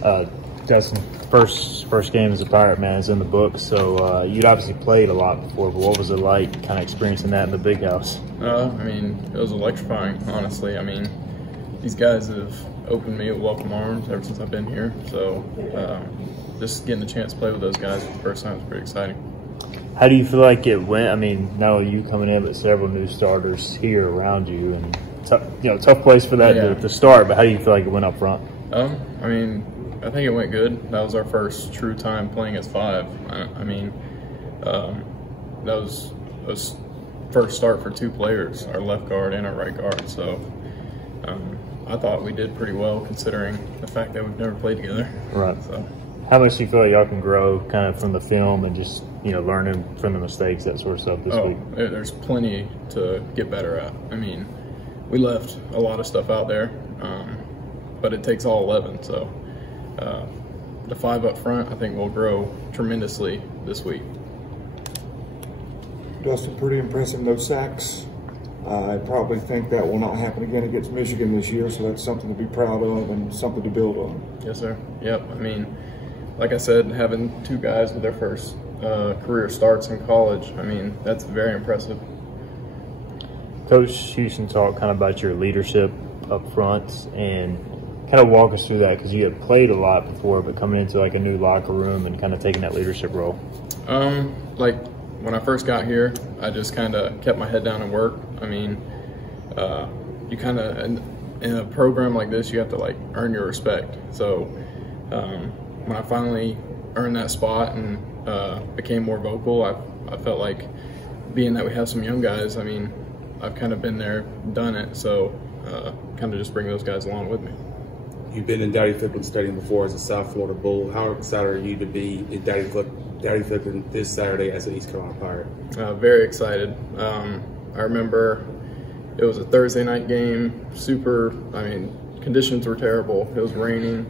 Dustyn, first game as a Pirate, man, is in the books. So you'd obviously played a lot before, but what was it like kind of experiencing that in the big house? I mean, it was electrifying, honestly. I mean, these guys have opened me with welcome arms ever since I've been here. So just getting the chance to play with those guys for the first time is pretty exciting. How do you feel like it went? I mean, not only you coming in, but several new starters here around you, and tough place for that to start. But how do you feel like it went up front? I mean, I think it went good. That was our first true time playing as five. I mean, that was first start for two players, our left guard and our right guard. So I thought we did pretty well considering the fact that we've never played together. Right. So, how much do you feel like y'all can grow kind of from the film and just learning from the mistakes, that sort of stuff this week? There's plenty to get better at. I mean, we left a lot of stuff out there, but it takes all 11. So the five up front, I think, will grow tremendously this week. Dustyn, pretty impressive, no sacks. I probably think that will not happen again against Michigan this year, so that's something to be proud of and something to build on. Yes, sir. Yep. I mean, like I said, having two guys with their first career starts in college, I mean, that's very impressive. Coach Houston talked kind of about your leadership up front, and kind of walk us through that, because you had played a lot before, but coming into like a new locker room and kind of taking that leadership role. Like when I first got here, I just kind of kept my head down and worked. I mean, you kind of in a program like this, you have to like earn your respect. So when I finally earned that spot and became more vocal, I felt like, being that we have some young guys, I mean, I've kind of been there, done it, so kind of just bring those guys along with me. You've been in Dowdy Ficklen Stadium before as a South Florida Bull. How excited are you to be in Dowdy Ficklen this Saturday as an East Carolina Pirate? Very excited. I remember it was a Thursday night game. I mean, conditions were terrible. It was raining,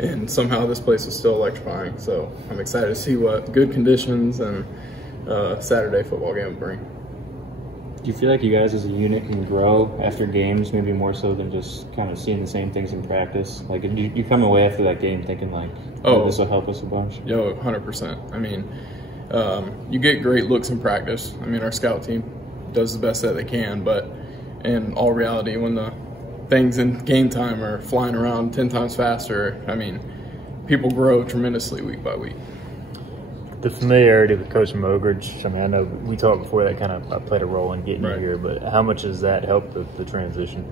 and somehow this place was still electrifying. So I'm excited to see what good conditions and Saturday football game will bring. Do you feel like you guys as a unit can grow after games, maybe more so than just kind of seeing the same things in practice? Like, you come away after that game thinking like, oh, this will help us a bunch? Yo, 100%. I mean, you get great looks in practice. I mean, our scout team does the best that they can, but in all reality, when the things in game time are flying around 10 times faster, I mean, people grow tremendously week by week. The familiarity with Coach Mogridge, I mean, I know we talked before that kind of played a role in getting you here, but how much does that help the transition?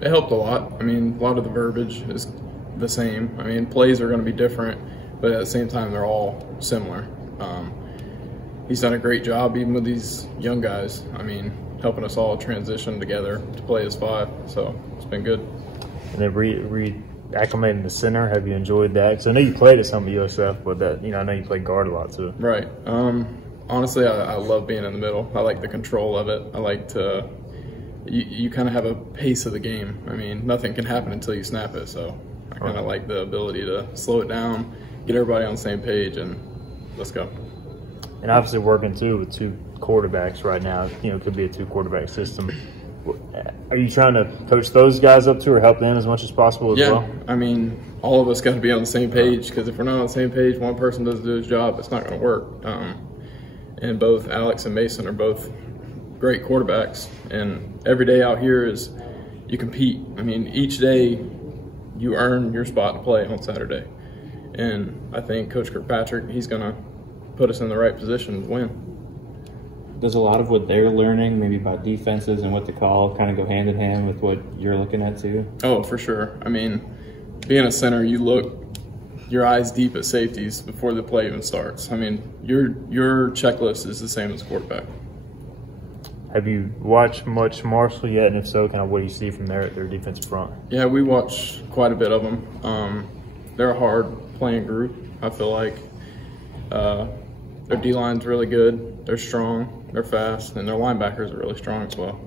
It helped a lot. I mean, a lot of the verbiage is the same. I mean, plays are going to be different, but at the same time, they're all similar. He's done a great job, even with these young guys. I mean, helping us all transition together to play as five, so it's been good. And then acclimating the center, have you enjoyed that? Because I know you played at some of USF, but I know you played guard a lot too. Right. Honestly, I love being in the middle. I like the control of it. I like to, you kind of have a pace of the game. I mean, nothing can happen until you snap it, so I kind of like the ability to slow it down, get everybody on the same page, and let's go. And obviously working too with two quarterbacks right now, it could be a two-quarterback system. Are you trying to coach those guys up to, or help them as much as possible as well? I mean, all of us got to be on the same page, because if we're not on the same page, one person doesn't do his job, it's not going to work. And both Alex and Mason are both great quarterbacks, and every day out here is you compete. I mean, each day you earn your spot to play on Saturday. And I think Coach Kirkpatrick, he's going to put us in the right position to win. Does a lot of what they're learning, maybe about defenses and what to call, kind of go hand in hand with what you're looking at too? Oh, for sure. I mean, being a center, you look your eyes deep at safeties before the play even starts. I mean, your checklist is the same as quarterback. Have you watched much Marshall yet? And if so, kind of what do you see from their defensive front? Yeah, we watch quite a bit of them. They're a hard playing group, I feel like. Their D-line's really good. They're strong. They're fast, and their linebackers are really strong as well.